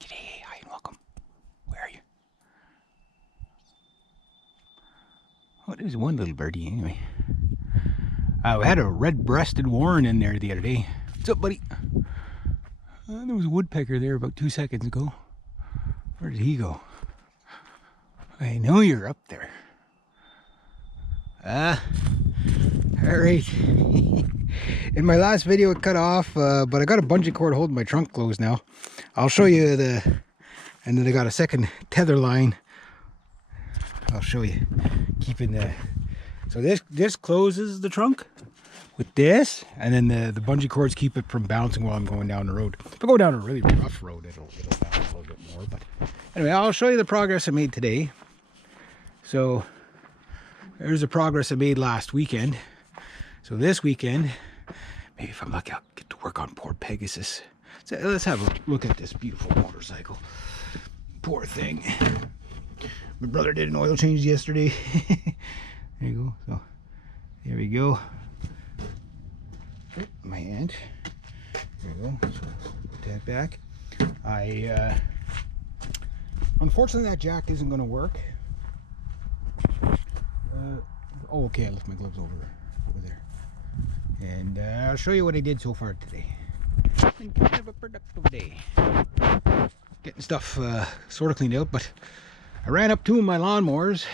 G'day, hi and welcome. Where are you? Oh, there's one little birdie anyway. We had a red-breasted warren in there the other day. What's up, buddy? There was a woodpecker there about 2 seconds ago. Where did he go? I know you're up there. Alright. In my last video it cut off, but I got a bungee cord holding my trunk closed now. I'll show you and then I got a second tether line. I'll show you. Keeping the, so this closes the trunk with this, and then the bungee cords keep it from bouncing while I'm going down the road. If I go down a really rough road, it'll bounce a little bit more. But anyway, I'll show you the progress I made today. So there's the progress I made last weekend. So this weekend, maybe if I'm lucky, I'll get to work on poor Pegasus. So let's have a look at this beautiful motorcycle. Poor thing. My brother did an oil change yesterday. There you go. So there we go. Oh, my hand. There we go. So put that back. Unfortunately that jack isn't going to work. Oh, okay, I left my gloves over there. And I'll show you what I did so far today. It's been kind of a productive day. Getting stuff sort of cleaned out, but I ran up 2 of my lawnmowers.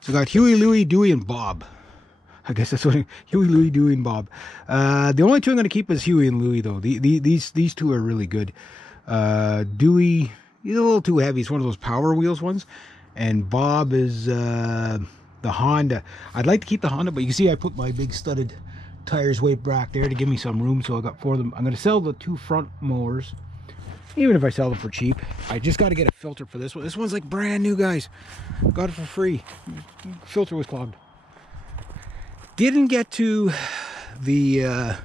So I got Huey, Louie, Dewey, and Bob. I guess that's what Huey, Louie, Dewey, and Bob. The only 2 I'm going to keep is Huey and Louie, though. These 2 are really good. Dewey, he's a little too heavy. It's one of those Power Wheels ones. And Bob is the Honda. I'd like to keep the Honda, but you can see I put my big studded tires way back there to give me some room. So I got 4 of them. I'm going to sell the 2 front mowers. Even if I sell them for cheap, I just got to get a filter for this one. This one's like brand new, guys. Got it for free. Filter was clogged. Didn't get to the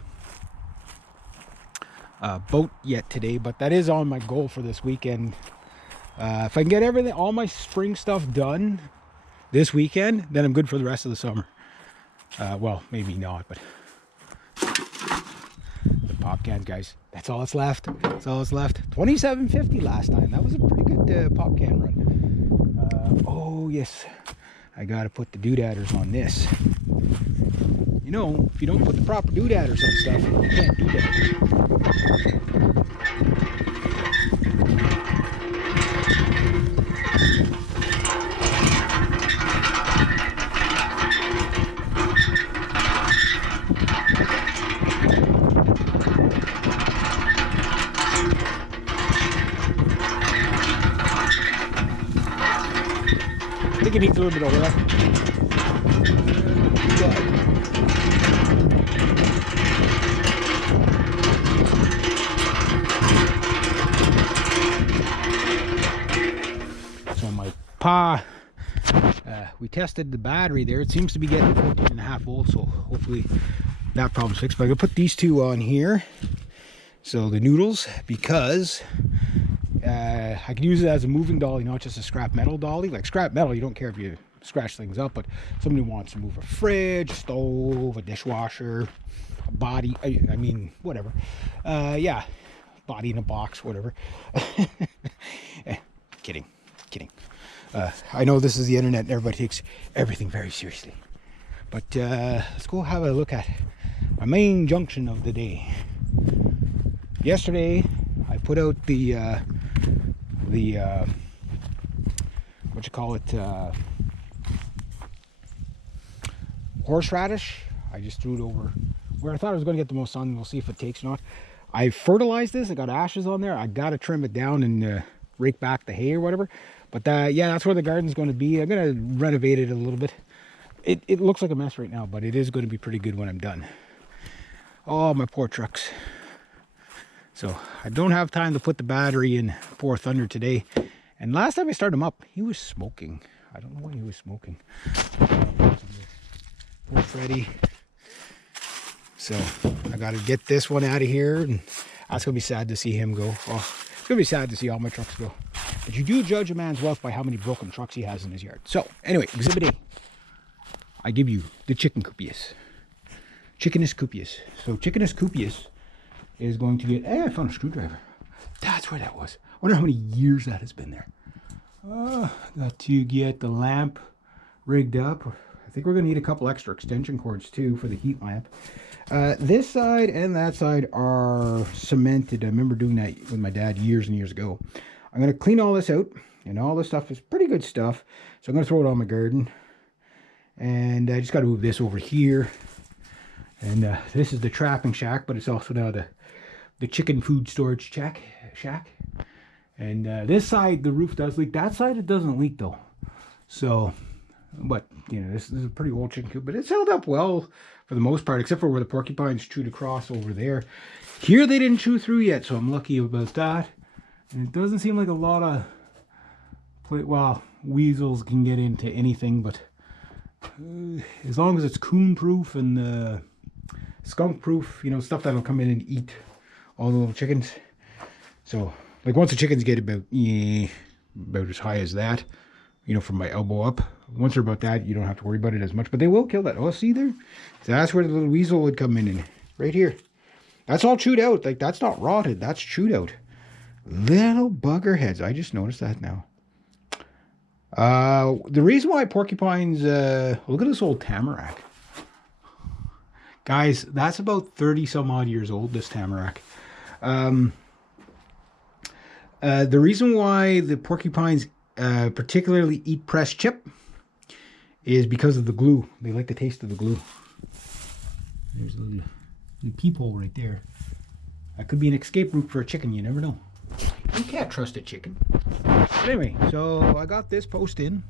boat yet today, but that is on my goal for this weekend. If I can get all my spring stuff done this weekend, then I'm good for the rest of the summer. Well, maybe not, but the pop cans, guys. That's all that's left. That's all that's left. $27.50 last time. That was a pretty good pop can run. Oh yes, I gotta put the doodadders on this. You know, if you don't put the proper doodadders on stuff, you can't do that. I think it needs a little bit of oil. So my Pa, we tested the battery there. It seems to be getting 14.5 volts, so hopefully that problem's fixed. But I'm gonna put these 2 on here. So the noodles, because I can use it as a moving dolly, not just a scrap metal dolly. Like scrap metal, you don't care if you scratch things up, but somebody wants to move a fridge, a stove, a dishwasher, a body, I mean, whatever. Yeah, body in a box, whatever. Kidding. I know this is the internet and everybody takes everything very seriously. But let's go have a look at my main junction of the day. Yesterday, I put out the what you call it, horseradish. I just threw it over where I thought I was going to get the most sun. We'll see if it takes or not. I fertilized this. I got ashes on there. I got to trim it down and rake back the hay or whatever. But yeah, that's where the garden's going to be. I'm going to renovate it a little bit. It looks like a mess right now, but it is going to be pretty good when I'm done. Oh, my poor trucks. So I don't have time to put the battery in Poor Thunder today. And last time I started him up, he was smoking. I don't know why he was smoking. Poor Freddy. So I got to get this one out of here. And that's going to be sad to see him go. Oh, it's going to be sad to see all my trucks go. But you do judge a man's wealth by how many broken trucks he has in his yard. So anyway, Exhibit A. I give you the chicken cupius. Chickenus cupius. So Chickenus cupius is going to get, I found a screwdriver. That's where that was. I wonder how many years that has been there. Got to get the lamp rigged up. I think we're going to need a couple extra extension cords too for the heat lamp. This side and that side are cemented. I remember doing that with my dad years and years ago. I'm going to clean all this out, and all this stuff is pretty good stuff. So I'm going to throw it on my garden. And I just got to move this over here. And this is the trapping shack, but it's also now the chicken food storage shack. And this side, the roof does leak. That side, it doesn't leak though. So, but, you know, this is a pretty old chicken coop, but it's held up well for the most part, except for where the porcupines chewed across over there. Here, they didn't chew through yet, so I'm lucky about that. And it doesn't seem like a lot of, well, weasels can get into anything, but as long as it's coon-proof and skunk-proof, you know, stuff that'll come in and eat all the little chickens. So, like, once the chickens get about as high as that, you know, from my elbow up, once they're about that, you don't have to worry about it as much. But they will kill that. Oh, see there? So that's where the little weasel would come in, and right here. That's all chewed out. Like, that's not rotted. That's chewed out. Little bugger heads. I just noticed that now. The reason why porcupines, look at this old tamarack. Guys, that's about 30 some odd years old, this tamarack. The reason why the porcupines particularly eat pressed chip is because of the glue. They like the taste of the glue. There's a little peephole right there. That could be an escape route for a chicken, you never know. You can't trust a chicken. But anyway, so I got this post in.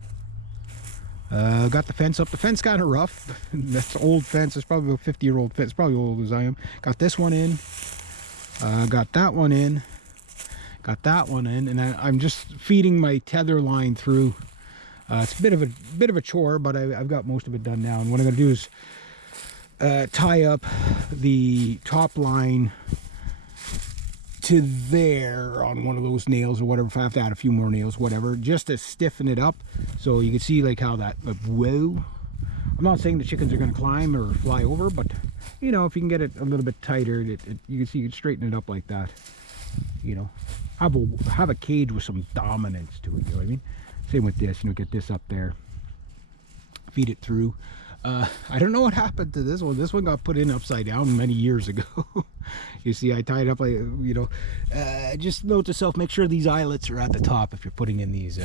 Got the fence up. The fence kind of rough. That's old fence. It's probably a 50-year-old fence. Probably old as I am. Got this one in. Got that one in. Got that one in. And I'm just feeding my tether line through. It's a bit of a chore, but I've got most of it done now. And what I'm going to do is tie up the top line to there on one of those nails or whatever. If I have to add a few more nails, whatever, just to stiffen it up so you can see like how that, whoa. I'm not saying the chickens are going to climb or fly over, but you know, if you can get it a little bit tighter, you can see you can straighten it up like that. You know, have a cage with some dominance to it, you know what I mean? Same with this, you know, get this up there, feed it through. I don't know what happened to this one. This one got put in upside down many years ago. You see, I tied up, like, you know, just note to self, make sure these eyelets are at the top if you're putting in these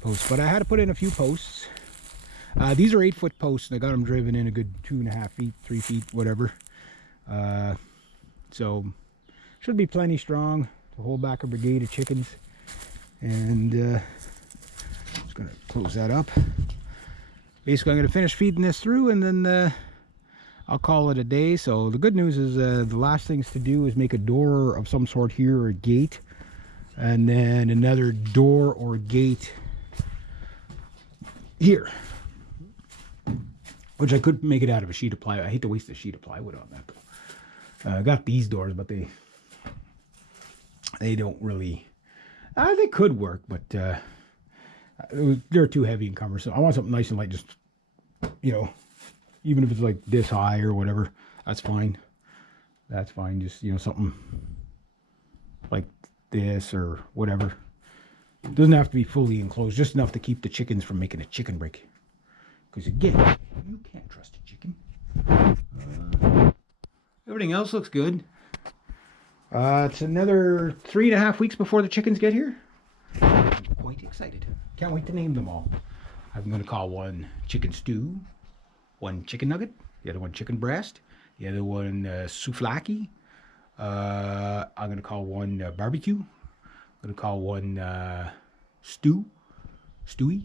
posts. But I had to put in a few posts. These are 8-foot posts, and I got them driven in a good 2.5 feet, 3 feet, whatever. So, should be plenty strong to hold back a brigade of chickens. And just going to close that up. Basically, I'm going to finish feeding this through, and then I'll call it a day. So the good news is the last things to do is make a door of some sort here, or a gate, and then another door or gate here, which I could make it out of a sheet of plywood. I hate to waste a sheet of plywood on that though. I got these doors, but they don't really, they could work, but they're too heavy and cumbersome. I want something nice and light, just, you know, even if it's like this high or whatever, that's fine. That's fine. Just, you know, something like this or whatever. It doesn't have to be fully enclosed, just enough to keep the chickens from making a chicken break. Because again, you can't trust a chicken. Everything else looks good. It's another 3.5 weeks before the chickens get here. I'm quite excited. Can't wait to name them all. I'm going to call one chicken stew, one chicken nugget, the other one chicken breast, the other one souvlaki. I'm going to call one barbecue. I'm going to call one stewie.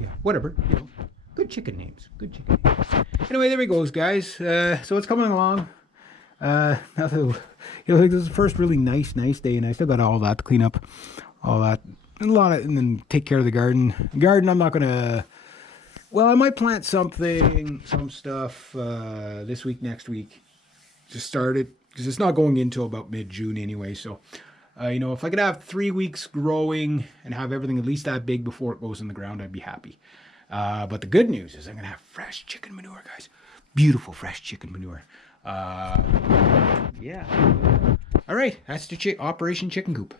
Yeah, whatever. You know, good chicken names. Good chicken names. Anyway, there we goes, guys. So it's coming along. Now, you know, like, this is the first really nice day, and I still got all that to clean up, all that. And then take care of the garden. I'm not gonna, well, I might plant some stuff this week, next week, just start it, because it's not going into about mid-June anyway. So, you know, if I could have 3 weeks growing and have everything at least that big before it goes in the ground, I'd be happy. But the good news is I'm gonna have fresh chicken manure, guys. Beautiful fresh chicken manure. Yeah. All right, that's the Operation Chicken Coop.